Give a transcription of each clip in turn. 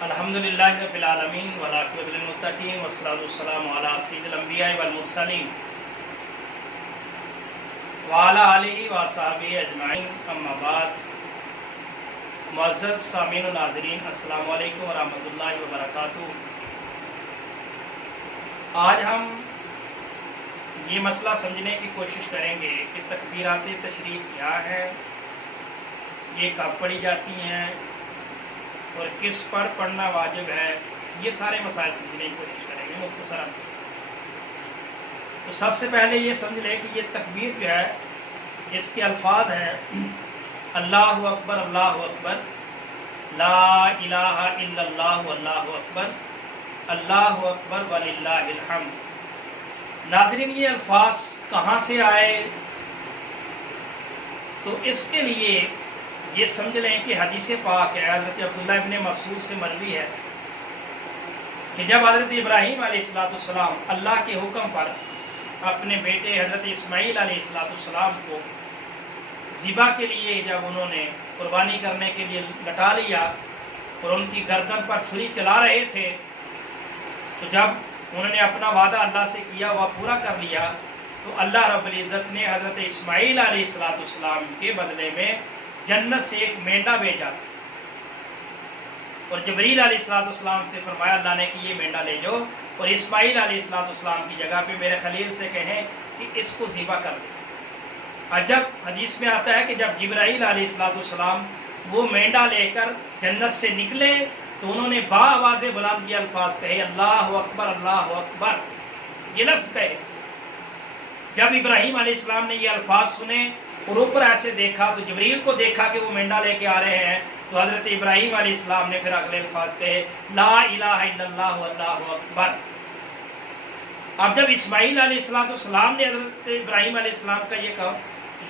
الحمدللہ رب العالمین والعاقبۃ للمتقین والصلاۃ والسلام علی سید الانبیاء والمرسلین وعلی آلہ وصحبہ اجمعین، اما بعد۔ معزز سامعین و ناظرین، السلام علیکم ورحمۃ اللہ وبرکاتہ۔ آج ہم یہ مسئلہ سمجھنے کی کوشش کریں گے کہ تکبیرات تشریق کیا ہے، یہ کب پڑھی جاتی ہیں اور کس پر پڑھنا واجب ہے، یہ سارے مسائل سمجھنے کی کوشش کریں گے مختصراً۔ تو سب سے پہلے یہ سمجھ لیں کہ یہ تکبیر جو ہے اس کے الفاظ ہیں اللہ اکبر اللہ اکبر، لا الہ الا اللہ اللہ اکبر، اللہ اکبر وللہ الحمد۔ ناظرین، یہ الفاظ کہاں سے آئے؟ تو اس کے لیے یہ سمجھ لیں کہ حدیث پاک ہے، حضرت عبداللہ ابن مسعود سے مروی ہے کہ جب حضرت ابراہیم علیہ السلام اللہ کے حکم پر اپنے بیٹے حضرت اسماعیل علیہ السلام کو ذبح کے لیے جب انہوں نے قربانی کرنے کے لیے لٹا لیا اور ان کی گردن پر چھری چلا رہے تھے، تو جب انہوں نے اپنا وعدہ اللہ سے کیا وہ پورا کر لیا، تو اللہ رب العزت نے حضرت اسماعیل علیہ السلام کے بدلے میں جنت سے ایک مینڈا بھیجا، اور جبریل علیہ السلام سے فرمایا اللہ نے کہ یہ مینڈا لے جاؤ اور اسماعیل علیہ السلام کی جگہ پہ میرے خلیل سے کہیں کہ اس کو ذبح کر دیں۔ عجب حدیث میں آتا ہے کہ جب جبرائیل علیہ السلام وہ مینڈا لے کر جنت سے نکلے تو انہوں نے با آواز بلند یہ الفاظ کہے اللہ اکبر، یہ لفظ کہے۔ جب ابراہیم علیہ السلام نے یہ الفاظ سنے اور اوپر ایسے دیکھا تو جبریل کو دیکھا کہ وہ مینڈا لے کے آ رہے ہیں، تو حضرت ابراہیم علیہ السلام نے پھر اگلے الفاظ کہے لا الہ الا اللہ اللہ اکبر۔ اب جب اسماعیل علیہ السلام نے حضرت ابراہیم علیہ السلام کا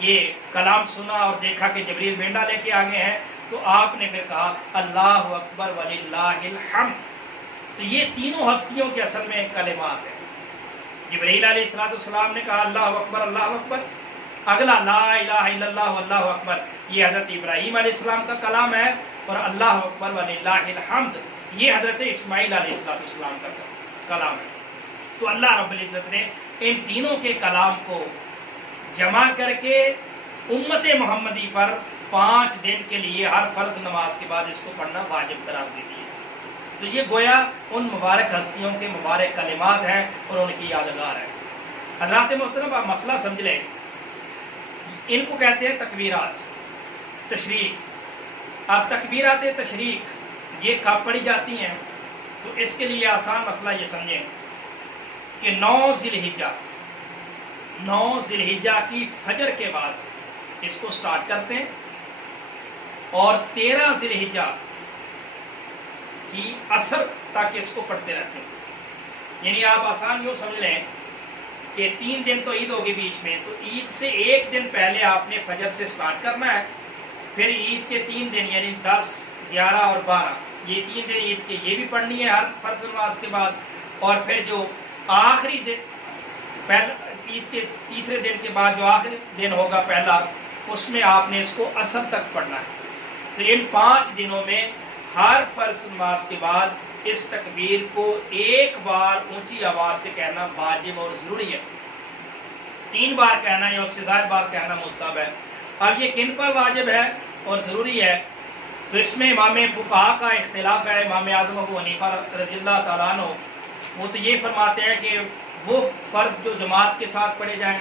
یہ کلام سنا اور دیکھا کہ جبریل مینڈا لے کے آگے ہیں، تو آپ نے پھر کہا اللہ اکبر وللہ الحمد۔ تو یہ تینوں ہستیوں کے اصل میں کلمات ہیں۔ جبریل علیہ السلام نے کہا اللہ اکبر، اگلا لا الہ الا اللہ اللہ اکبر، یہ حضرت ابراہیم علیہ السلام کا کلام ہے، اور اللہ اکبر وللہ الحمد یہ حضرت اسماعیل علیہ السلام کا کلام ہے۔ تو اللہ رب العزت نے ان تینوں کے کلام کو جمع کر کے امت محمدی پر 5 دن کے لیے ہر فرض نماز کے بعد اس کو پڑھنا واجب قرار دے دیا۔ تو یہ گویا ان مبارک ہستیوں کے مبارک کلمات ہیں اور ان کی یادگار ہے۔ حضرات محترم، آپ مسئلہ سمجھ لیں، ان کو کہتے ہیں تکبیرات تشریق۔ اب تکبیرات تشریق یہ کب پڑھی جاتی ہیں؟ تو اس کے لیے آسان مسئلہ یہ سمجھیں کہ 9 ذی الحجہ کی فجر کے بعد اس کو سٹارٹ کرتے ہیں، اور 13 ذی الحجہ کی عصر تک اس کو پڑھتے رہتے ہیں۔ یعنی آپ آسان یوں سمجھ لیں کہ 3 دن تو عید ہوگی بیچ میں، تو عید سے 1 دن پہلے آپ نے فجر سے سٹارٹ کرنا ہے، پھر عید کے 3 دن یعنی 10، 11 اور 12 یہ 3 دن عید کے یہ بھی پڑھنی ہے ہر فرض نماز کے بعد، اور پھر جو آخری دن عید کے تیسرے دن کے بعد جو آخری دن ہوگا پہلا، اس میں آپ نے اس کو عصر تک پڑھنا ہے۔ تو ان 5 دنوں میں ہر فرض نماز کے بعد اس تکبیر کو ایک بار اونچی آواز سے کہنا واجب اور ضروری ہے۔ 3 بار کہنا یا اس سے زائد بار کہنا مستحب ہے۔ اب یہ کن پر واجب ہے اور ضروری ہے؟ تو اس میں امام فقہا کا اختلاف ہے۔ امام اعظم ابو حنیفہ رضی اللہ تعالیٰ عنہ وہ تو یہ فرماتے ہیں کہ وہ فرض جو جماعت کے ساتھ پڑھے جائیں،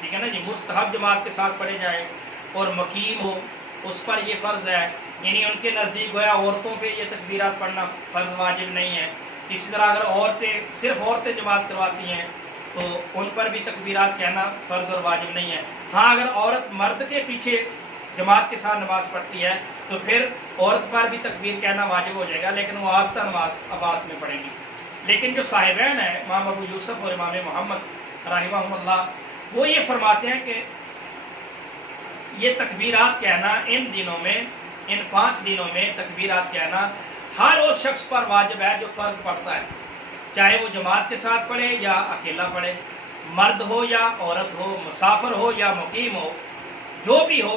ٹھیک ہے نا جی، مستحب جماعت کے ساتھ پڑھے جائیں، اور مقیم ہو اس پر یہ فرض ہے۔ یعنی ان کے نزدیک گویا عورتوں پہ یہ تکبیرات پڑھنا فرض واجب نہیں ہے۔ اسی طرح اگر صرف عورتیں جماعت کرواتی ہیں تو ان پر بھی تکبیرات کہنا فرض اور واجب نہیں ہے۔ ہاں، اگر عورت مرد کے پیچھے جماعت کے ساتھ نماز پڑھتی ہے تو پھر عورت پر بھی تکبیر کہنا واجب ہو جائے گا، لیکن وہ آہستہ آواز میں پڑھے گی۔ لیکن جو صاحبین ہیں امام ابو یوسف اور امام محمد رحمہم اللہ، وہ یہ فرماتے ہیں کہ یہ تکبیرات کہنا ان دنوں میں، ان 5 دنوں میں تکبیرات کہنا ہر اس شخص پر واجب ہے جو فرض پڑھتا ہے، چاہے وہ جماعت کے ساتھ پڑھے یا اکیلا پڑھے، مرد ہو یا عورت ہو، مسافر ہو یا مقیم ہو، جو بھی ہو،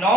9